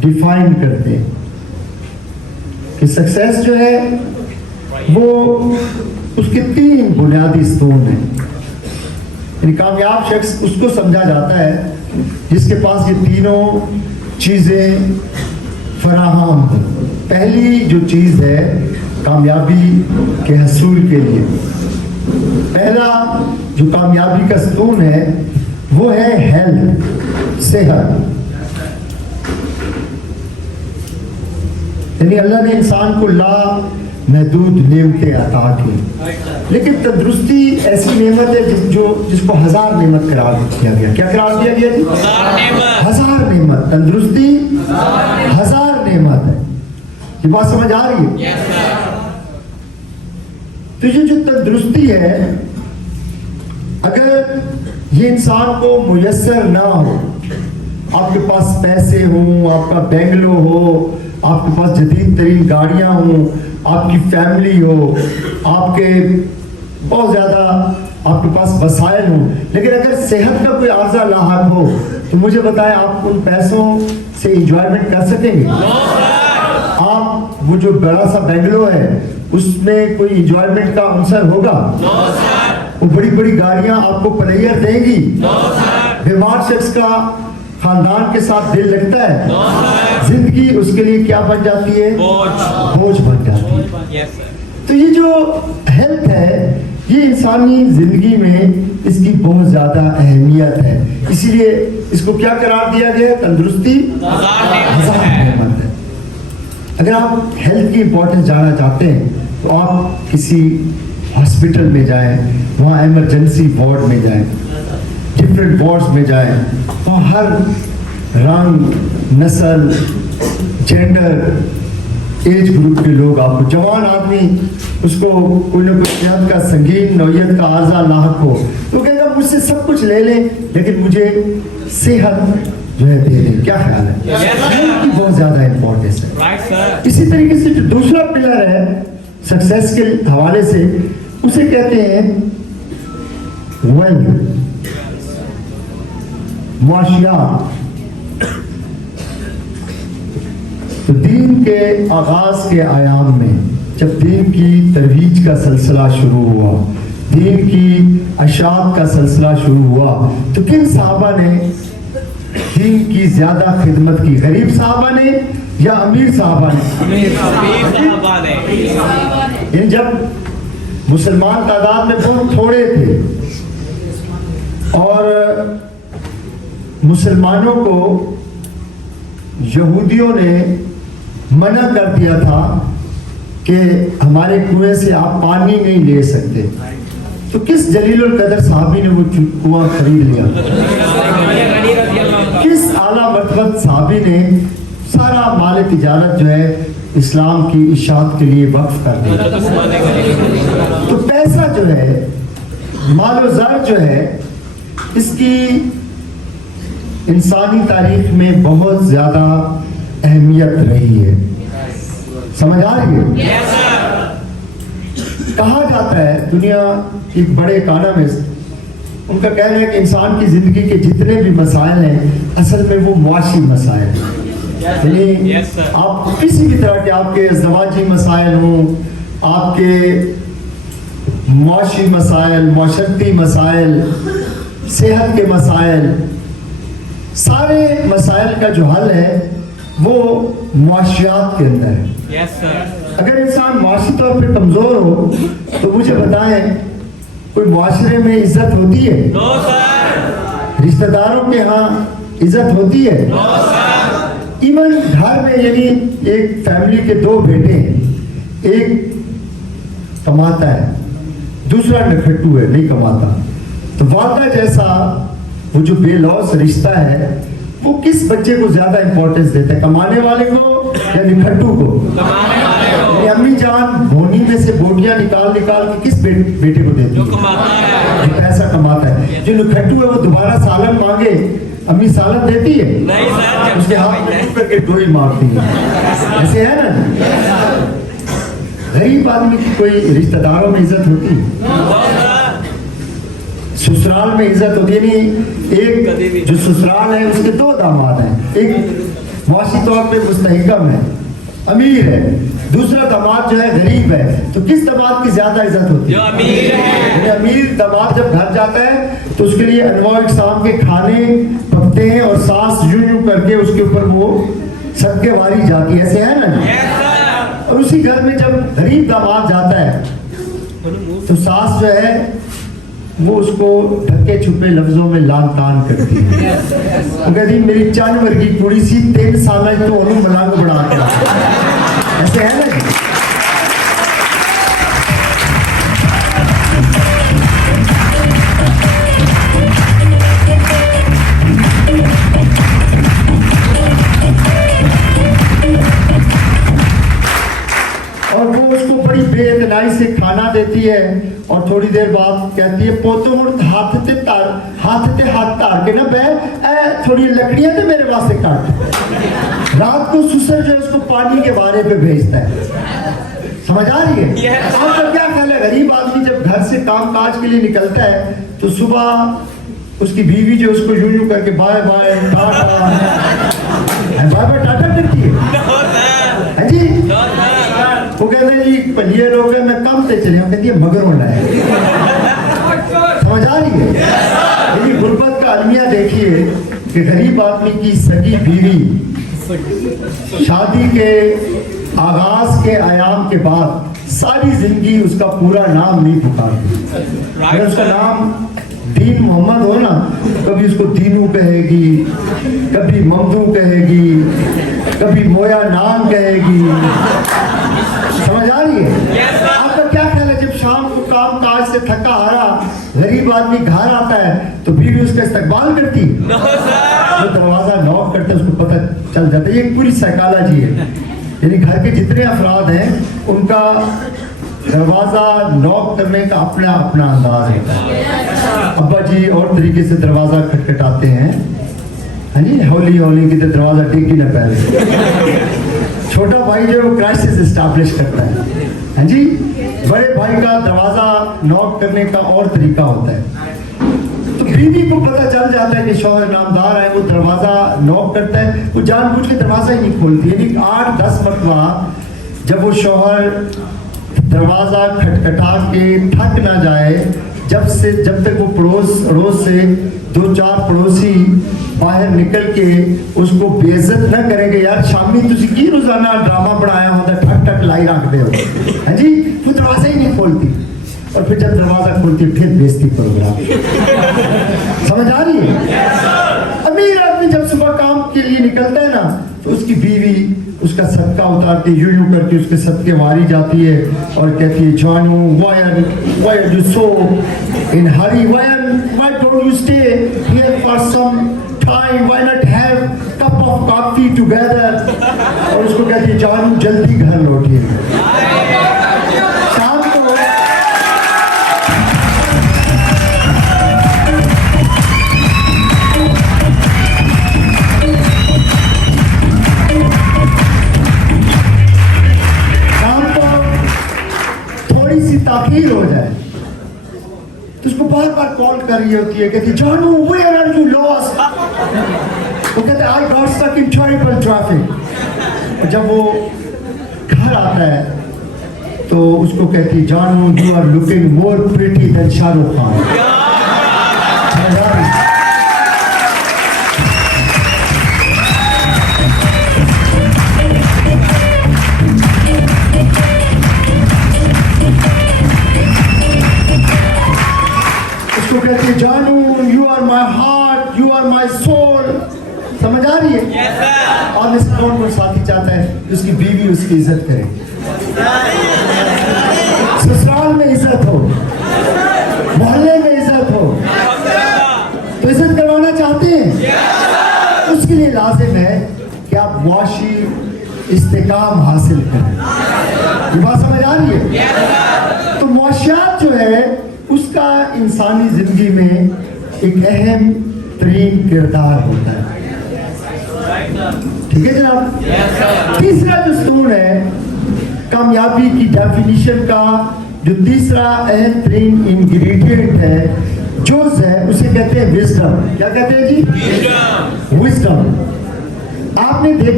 Define करते हैं कि सक्सेस जो है वो उसके 3 बुनियादी स्तून हैं। यानी कामयाब शख्स उसको समझा जाता है जिसके पास ये तीनों चीजें फराहम हो। पहली जो चीज है कामयाबी के हसूल के लिए, पहला जो कामयाबी का स्तून है वो है हेल्थ, सेहत। यानी अल्लाह ने इंसान को महदूद नेमतें अता की, लेकिन तंदुरुस्ती ऐसी नेमत है जिसको 1000 नेमत करार दिया गया। क्या करार दिया गया जी? 1000 नेमत। तंदुरुस्ती 1000 नेमत है। ये बात समझ आ रही है? तो ये जो तंदुरुस्ती है, अगर ये इंसान को मुयस्सर ना हो, आपके पास पैसे हो, आपका बेंगलो हो, आपके पास जदीद तरीन गाड़ियां हो, आपकी फैमिली हो, आपके बहुत ज्यादा आपके पास वसाइल हो, लेकिन अगर सेहत का कोई आर्जा लाहक हो तो मुझे बताएं, आप उन पैसों से इंजॉयमेंट कर सकेंगे? आप वो जो बड़ा सा बेंगलो है उसमें कोई इंजॉयमेंट का अवसर होगा? वो बड़ी बड़ी गाड़ियां आपको पलैयर देंगी? बीमार शख्स का खानदान के साथ दिल लगता है? जिंदगी उसके लिए क्या बन जाती है? बोझ बन जाती है। तो ये जो हेल्थ है, ये इंसानी जिंदगी में इसकी बहुत ज्यादा अहमियत है। इसीलिए इसको क्या करार दिया गया? तंदुरुस्ती 1000 नेमत है। अगर आप हेल्थ की इंपॉर्टेंस जानना चाहते हैं तो आप किसी हॉस्पिटल में जाएं, वहाँ इमरजेंसी वार्ड में जाएं, डिफरेंट वार्ड्स में जाएं, तो हर रंग, नस्ल, जेंडर, एज ग्रुप के लोग आपको, जवान आदमी उसको कोई ना कोई सेहत का संगीन नौयत का आर्जा लाहक हो तो कहेगा मुझसे सब कुछ ले ले, लेकिन मुझे सेहत जो है दे दे। क्या ख्याल है? हेल्थ की बहुत ज्यादा इंपॉर्टेंस है। इसी तरीके से जो दूसरा पिलर है सक्सेस के हवाले से, उसे कहते हैं वेल्थ, मुआशियात। तो दीन के आगाज के आयाम में जब दीन की तरवीज का सिलसिला शुरू हुआ, दीन की अशात का सिलसिला शुरू हुआ, तो किन साहबा ने दीन की ज्यादा खिदमत की? गरीब साहबा ने या अमीर साहबा ने? जब मुसलमान तादाद में बहुत थोड़े थे और मुसलमानों को यहूदियों ने मना कर दिया था कि हमारे कुएं से आप पानी नहीं ले सकते, तो किस जलीलुल कदर साहबी ने वो कुआं खरीद लिया? किस आला मर्तबत साहबी ने सारा माल तिजारत जो है इस्लाम की इशाअत के लिए वक्फ कर दिया? तो पैसा जो है, मालो ज़र जो है, इसकी इंसानी तारीख में बहुत ज्यादा अहमियत रही है। समझ आ रही है? कहा जाता है, दुनिया एक बड़े काना में उनका कहना है कि इंसान की जिंदगी के जितने भी मसाइल हैं असल में वो मुआशी मसाइल हैं। यानी आप किसी भी तरह के, आपके ज़वाजी मसाइल हों, आपके मुआशी मसाइल, मुआशरती मसाइल, सेहत के मसाइल, सारे मसाइल का जो हल है वो मुआशियात के अंदर है। अगर इंसान मुआशी तौर पे कमजोर हो तो मुझे बताएं, कोई मुआशरे में इज्जत होती है? रिश्तेदारों के यहाँ इज्जत होती है? इवन घर में, यानी एक फैमिली के 2 बेटे हैं, एक कमाता है, दूसरा नखट्टू है, नहीं कमाता, तो वादा जैसा वो जो बेलौस रिश्ता है वो किस बच्चे को ज्यादा इंपॉर्टेंस देता है? कमाने वाले को या निखट्टू को? अम्मी जान भोनी में से बोटियां निकाल निकाल के किस बेटे को देती है? जो पैसा कमाता है। जो निखट्टू है वो दोबारा सालन मांगे, अम्मी सालन देती है? उसके हाथ में करके डोरी मारती है। ऐसे है ना? गरीब आदमी की कोई रिश्तेदारों में इज्जत होती है? ससुराल में इज्जत होती है? नहीं। एक जो ससुराल है उसके 2 दामाद हैं, एक मुआशी तौर पे मुस्तहिकम है, अमीर है, दूसरा दामाद जो है गरीब है, तो किस दामाद की ज्यादा इज्जत होती है? जो अमीर है। अमीर दामाद जब घर जाता है तो उसके लिए अनवा इकसाम के खाने पकते हैं और सास यूं यूं करके उसके ऊपर वो सदके वारी जाती है, ऐसे है ना। और उसी घर में जब गरीब दामाद जाता है तो सास जो है वो उसको ढके छुपे लफ्जों में लान तान करती है। वो कहती मेरी चंद वर्गी कुड़ी सी 3 साल तो उन्होंने मलांग बढ़ा के, ऐसे है ना। और वो उसको बड़ी बेइतनाई से खाना देती है और थोड़ी देर बाद कहती है पोतो मुड़ हाथ ते हाथ तार के ना बह थोड़ी लकड़ियां तो मेरे वास्ते काट। रात को ससुर जो है उसको पानी के बारे पे भेजता है, समझ आ रही है। आपका क्या ख्याल है, गरीब आदमी जब घर से काम काज के लिए निकलता है तो सुबह उसकी बीवी जो उसको यूं यूं करके बाय बाय टाटा करती है जी। वो कहते हैं जी पलिए लोग मैं कम से चले, कहती है मगर होना है, समझ आ रही है। लेकिन गुर्बत का अलमिया देखिए कि गरीब आदमी की सगी बीवी शादी के आगाज के आयाम के बाद सारी जिंदगी उसका पूरा नाम नहीं पुकारती। अगर उसका नाम दीन मोहम्मद हो ना, कभी उसको दीनू कहेगी, कभी ममदू कहेगी, कभी मोया नाम कहेगी, समझ आ रही है। आपका क्या ख्याल है, जब शाम को काम काज से थका हारा गरीब आदमी घर आता है तो बीवी उसका इस्तकबाल करती? वो दरवाजा नॉक करते उसको पता चल जाता है। ये पूरी साइकोलॉजी है, यानी घर के जितने अफराद हैं उनका दरवाजा नॉक करने का अपना अपना अंदाज है। अब्बा जी और तरीके से दरवाजा खटखटाते हैं, हाँ जी, हौली हौली की तो दरवाजा टिक ही ना पहले। छोटा भाई जो क्राइसिस एस्टैब्लिश करता है, हाँ जी। बड़े भाई का दरवाजा नॉक करने का और तरीका होता है। तो बीवी को पता चल जाता है कि शौहर नामदार है, वो दरवाजा नॉक करता है, वो जानबूझ के दरवाजा ही नहीं खोलती। यानी 8-10 मरतबा जब वो शौहर दरवाजा खटखटा के थक ना जाए, जब तक वो पड़ोस से 2-4 पड़ोसी बाहर निकल के उसको बेइज्जत न करेंगे, यार शामी तुसी की रोजाना ड्रामा बनाया होता ठक ठक लाई रखते हो, हाँ जी। वो दरवाजा ही नहीं खोलती और फिर जब दरवाजा खोलती फिर बेइज्जती प्रोग्राम। समझ आ रही है। अमीर आदमी जब सुबह काम के लिए निकलता है ना तो उसकी बीवी उसका सदका उतारती यूं यूं करके उसके सदके वारी जाती है और कहती है जानू why are you so in hurry, why don't you stay here for some time, why not have cup of coffee together। और उसको कहती है जानू जल्दी घर लौटिए। शाम को ताखीर हो जाए तो उसको बार बार कॉल कर रही होती है, कहती जानू where are you lost। वो कहते I got stuck in terrible traffic। और जब वो घर आता है तो उसको कहती जानू you are looking more pretty than Shahrukh Khan. जानू you are my heart, you are my soul. समझ आ रही है। और इस कौन को साथी चाहता है उसकी बीवी उसकी इज्जत करे, ससुराल में इज्जत हो, मोहल्ले में इज्जत हो, तो इज्जत करवाना चाहते हैं। उसके लिए लाजिम है कि आप मुआशी इस्तेकाम हासिल करें। ये बात समझ आ रही है। तो मुआशियात जो है उसका इंसानी जिंदगी में एक अहम तरीन किरदार होता है, ठीक है जनाब। तीसरा जो स्तून है कामयाबी की डेफिनेशन का, जो तीसरा अहम तरीन इंग्रेडिएंट है जोज है, उसे कहते हैं विजडम। क्या कहते हैं जी? विजडम। आपने देखा